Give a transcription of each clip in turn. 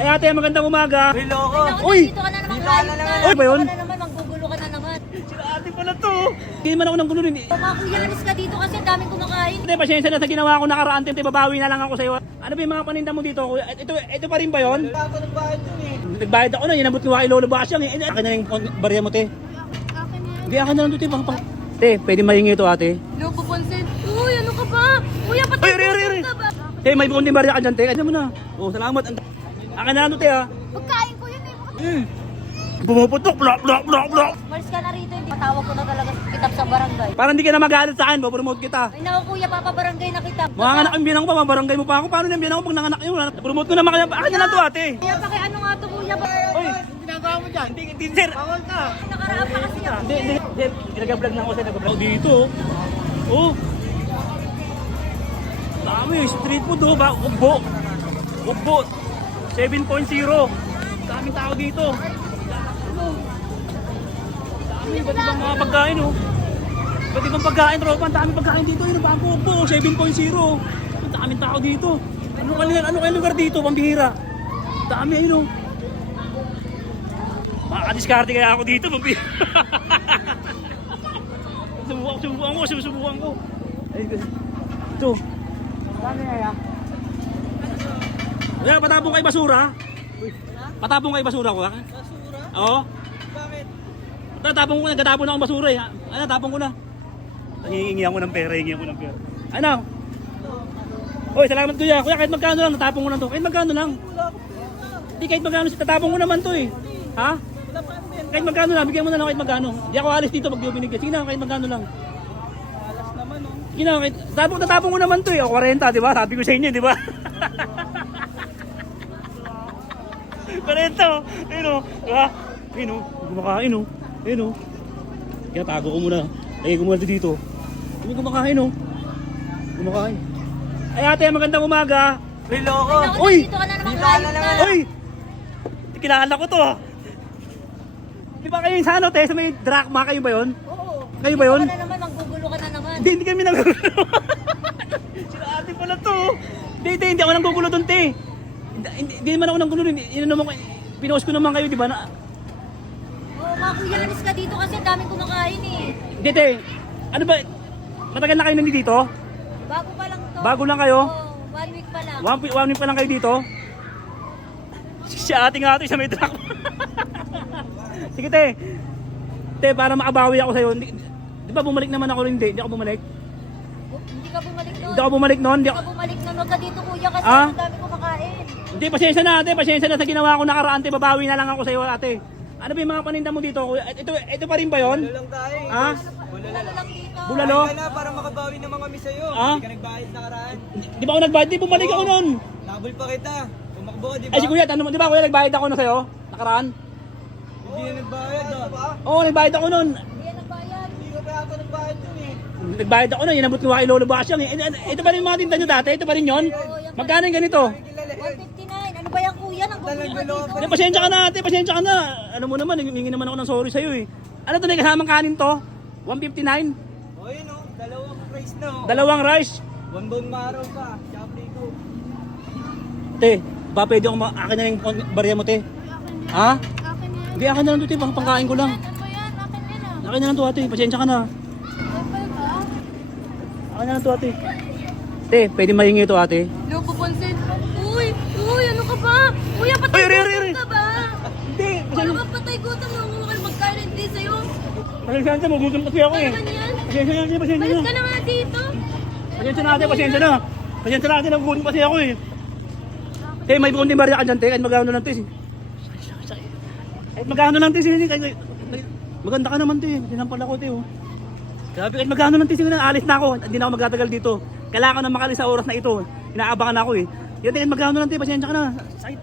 Ay ate, magandang umaga. Uy, loko. Uy! Dito ka na naman kahit na. Uy, ba yun? Dito ka na naman, manggugulo ka na naman. Sila ate pala to. Hindi man ako nang gulo hindi. Kumakuyanis ka dito kasi ang daming kumakain. Ate, pasensya na sa ginawa ko nakaraan. Te, babawi na lang ako sa iyo. Ano ba yung mga paninda mo dito? Kuya? Ito pa rin ba yun? Ako nagbayad dun eh. Nagbayad ako na, inabot ko kay Lolo Basyang eh. Akin na yung barya mo, te. Hindi, akin na lang to, te. Te, pwede mahingi ito, ate. Loko, Ponsen. Uy, ano ka ba? Kuya, patay ka ba? Te, may bunting barya ka dyan, te. Ayan mo na. Oh, salamat. Akin na lang to, te, ha. Pagkain ko yun eh. Bumuputok, blok, blok, blok, blok. Malis ka na rito, hindi. Matawag ko na talaga sa kitap sa barangay. Parang hindi ka na magalit sa akin, promote kita. Ay naku kuya, papabarangay na kita. Mga anak yung binang ko pa, mabarangay mo pa ako. Paano yung binang ko pag nanganak yun? Promote ko naman kaya. Akin na lang to, ate. Kuya, ano nga to kuya? Oy, Ginagawa mo dyan. hindi, sir. Bawal ka. Nakaraan pa kasi ako. Hindi. Nag-vlog lang ako, sir. Nag-vlog dito. Oh. Dami, street food, oh. Ugbo. 7.0. Daming tao dito. Dami, iba't ibang mga pagkain, oh. Iba't ibang pagkain, tropa. Ang daming pagkain dito. Yun, ang ugbo, 7.0. Ang daming tao dito. Ano kayong lugar dito, pambihira? Dami, ayun, oh. Makakadiskarte kaya ako dito, pambihira. Subukan ko. Ay, ito. Dami kaya. Kaya patapong kay basura. Patapong kay basura ko, ha? Basura? Oo. Bakit? Nagtatapon na akong basura, eh. Ano, tapong ko na. Hihingi ako ng pera. Ano? Oy, salamat kuya. Kuya, kahit magkano lang, natapong ko lang to. Kahit magkano lang. Hindi, kahit magkano, tatapong ko naman to, eh. Ha? Wala pa ang Kahit magkano lang, bigyan mo na lang kahit magkano. Hindi ako alis dito pag di ko binigyan. Sige na, kahit magkano lang. alas naman oh. Sige na, kahit tatapong ko naman to, eh. O 40, di ba? Sabi ko sa inyo, di ba? 40, ayun o. Diba? Ayun o, kumakain o. Ayun o. Kaya tago ko muna. Lagay ko muna dito. Hindi kumakain o. Kumakain. Ay ate, magandang umaga. Uy, loko. Uy! Dito ka na naman Dito ka kahit na na. naman. Uy! Kilala ko to ah. Di ba kayo yung sa ano, te? Sa may drachma, kayo ba yun? Oo. Kayo ba yun? Dito ka na naman, manggugulo ka na naman. Hindi kami nagugulo. Sila ate pala to. Hindi ako nanggugulo doon, te. Hindi naman ako nanggulo. Pinost ko naman kayo, di ba? Oo, makuyanis ka dito kasi ang daming kumakain eh. Hindi, te. Ano ba? Matagal na kayo nandito? Bago pa lang to. Bago lang kayo? Oo, 1 week pa lang. One week pa lang kayo dito? Si ate nga ito, isa may truck. Sige, te. Te, para makabawi ako sa'yo. Di ba bumalik naman ako? Hindi ako bumalik. Hindi ka bumalik doon. Hindi ako bumalik noon. Hindi ka bumalik na. Huwag ka dito kuya kasi Ah? ang dami kumakain. Hindi, pasensya na ate. Pasensya na sa ginawa ko nakaraan. Te, babawi na lang ako sa'yo, ate. Ano ba yung mga paninda mo dito? Kuya? Ito pa rin ba yun? Wala lang tayo eh. Ha? Wala lang dito. Bulalo? Kaya na para makabawi naman kami sa'yo. Ah? Hindi ka nagbayad nakaraan. Di ba ako nagbayad? Di bumalik ako noon. Nabol pa kita. Tumakbo ka, di ba? Ay si kuya, di ba kuya nagbayad ako na sa'yo? Nakaraan? Hindi na nagbayad ah. Oo, nagbayad ako noon. Hindi yan nagbayad. Hindi ka pa ako nagbayad dun eh. Nagbayad ako noon. Inabot ko kay Lolo Basyang eh. Ito pa rin yung mga tinda nyo dati? Ito pa rin yun? Magkano yung ganito? Kilala eh. 159. Ano ba yan kuya? Nanggugulo ka dito. Hindi, pasensya ka na ate, pasensya ka na. Alam mo naman, humingi naman ako ng sorry sa'yo eh. Ano to na kasamang kanin to? 159? O yun oh, dalawang price na oh. Dalawang rice? Bonbon maraw pa. Shopee ko. Te, ba pwede akong akin na yung barya mo te? Ha? Akin yan. Hindi, akin na lang to te, pangkain ko lang. Ano yan? Akin yan ah. Akin na lang to ate, pasensya ka na. Kapal ka? Akin na lang to ate. Te, pwede mahingi ito ate. Loko, Ponsen. Uy, ano ka ba? Kuya, Uy, patay ri. gutom ka ba? Hindi, Ano ba patay gutom? Nangunguha ka magkain hindi sa'yo. pasensya na, magutom kasi ako eh. Ano yan? Pasensya na, pasensya Malis na. ka naman dito. Pasensya na ate, pasensya na. Pasensya na ate, nagugutom kasi ako eh. Te, may bunting barya ka dyan te, kahit magkano lang te. Kahit magkano lang te, maganda ka naman te, sinampal ako te oh. Grabe, kahit magkano lang te, sige na, alis na ako, hindi na ako magtatagal dito. Kailangan ko na makalis sa oras na ito, inaabangan ako eh. Yan te, kahit magkano lang te, pasensya ka na. Sakit,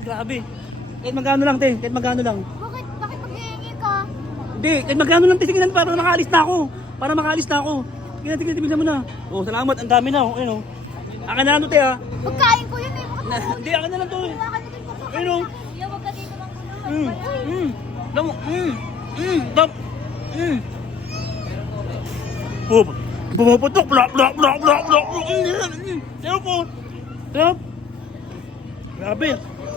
grabe. Kahit magkano lang te, kahit magkano lang. Bakit maghihingi ka? Hindi, kahit magkano lang te, sige na, para makaalis na ako. Para makaalis na ako. Sige na, tignan mo na. Oh, salamat, ang dami na oh, ayun oh. Akin na ano te ha. Pagkain ko yun eh. Hindi, akin na lang to eh. Wala ka na din pa. Ayun oh. Kuya, wag ka dito lang gulo. Damo, dam, Bumuputok, blok. Pero po. Grabe.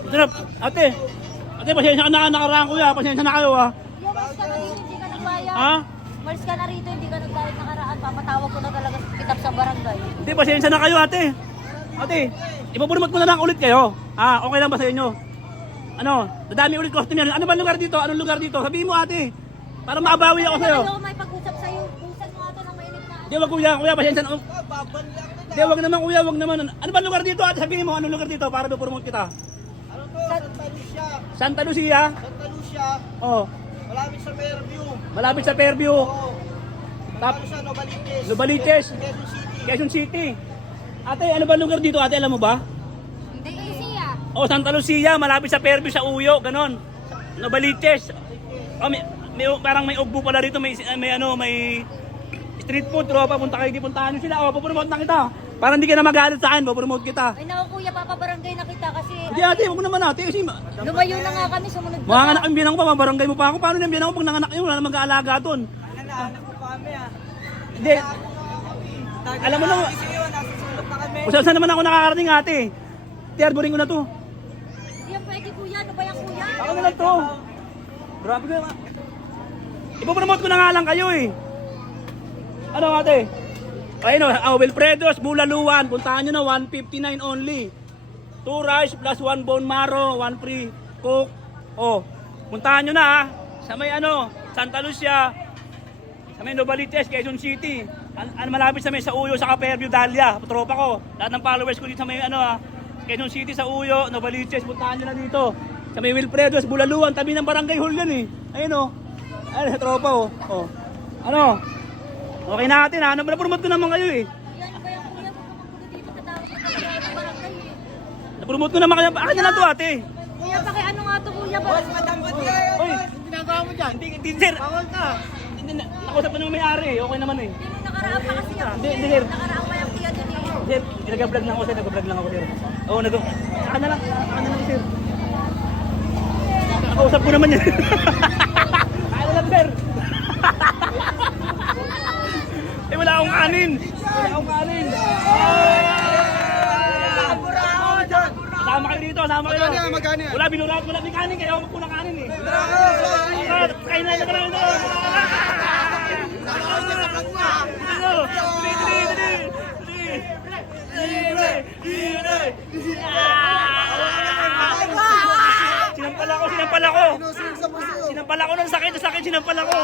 Ito na, ate. Ate, pasensya ka na nakaraan kuya. Pasensya na kayo ha. Yung malis ka na dito, hindi ka nagbayad. Ha? Malis ka na rito, hindi ka nagbayad nakaraan. Papatawag ko na talaga sa kitap sa barangay. Hindi, pasensya na kayo ate. Ate, ipapurmat ko na lang ulit kayo. Okay lang ba sa inyo? Ano, dadami ulit customer. Ano ba lugar dito? Anong lugar dito? Sabihin mo ate. Para maabawi ako sa'yo. Ayaw ko may pag-usap sa'yo. Pusan mo ito ng mainit na. Hindi, wag kuya. Kuya, pasensya na. Babal lang kita. Hindi, wag naman kuya. Wag naman. Ano ba lugar dito ate? Sabihin mo, anong lugar dito para ma-promote kita? Ano to? Santa Lucia. Santa Lucia. Santa Lucia. Oh, Malapit sa Fairview. malapit sa Fairview. Oo. Tap- Ano siya? Novaliches. Novaliches. Quezon City. Quezon City. Ate, ano ba lugar dito ate? Alam mo ba? Hindi siya. Oh, Santa Lucia, malapit sa Fairview sa Uyo, ganon. Novaliches. Oh, parang may ugbo pala rito, may street food, tropa, punta kayo, puntahan nyo sila. Oh, pupromote na kita. Para hindi ka na magalit sa akin, pupromote kita. Ay naku kuya, papabarangay na kita kasi Hindi ate, huwag naman ate, kasi lumayo na nga kami, sumunod na. mga anak yung binang ko pa, mabarangay mo pa ako. Paano yung binang ko pag nanganak yun, wala namang mag-aalaga doon. Nanahanap ko pa kami ah. Hindi, alam mo na, Kasi yun, nasa sulok na kami. kung saan naman ako nakakarating ate. Tiarboring ko na to. Hindi yan pwede kuya, ano ba yan kuya? Ako na lang to. Grabe ka. Ipopromote ko na nga lang kayo eh. Ano ate? Ayun o, Wilfredo's Bulaluan. Puntahan nyo na, 159 only. 2 rice plus 1 bone marrow, 1 free coke. Oh, puntahan nyo na ha. Sa may Santa Lucia. Sa may Novaliches, Quezon City. Malapit sa may sa Uyo, sa Fairview, Dahlia. Tropa ko. Lahat ng followers ko dito sa may Quezon City, sa Uyo, Novaliches. Puntahan nyo na dito. Sa may Wilfredo's Bulaluan, tabi ng barangay hall yan eh. Ayun o. Ayun, sa tropa o. Oh. Ano? Okay natin ha. Napromote ko naman kayo eh. Yan ba yan kuya? Pupunta dito, tatawag ko na sa barangay eh. Napromote ko naman kayo. Akin na lang to ate. Kuya, pakiano nga to kuya? Boss, madam, ba't Oy, ginagawa mo dyan? hindi sir. Bawal ka. Nakusap pa naman may-ari eh. Okay naman eh. Hindi mo nakaraan pa kasi ako. Hindi, sir. Nakaraan pa yung tiyan yun eh. Sir, nag-vlog lang ako sir. Nag-vlog lang ako sir. Oo, Akin na lang. Akin na lang sir. Nakausap ko naman yan. Akin na lang sir. Wala akong kanin. Wala akong kanin. Sama kayo dito, sama kayo. Magkano yan? Wala, binurat, wala. May kanin kayo. Huwag kulang kanin eh. Kain na lang ito. Sinampal ako. Sinampal ako ng sakit, sinampal ako.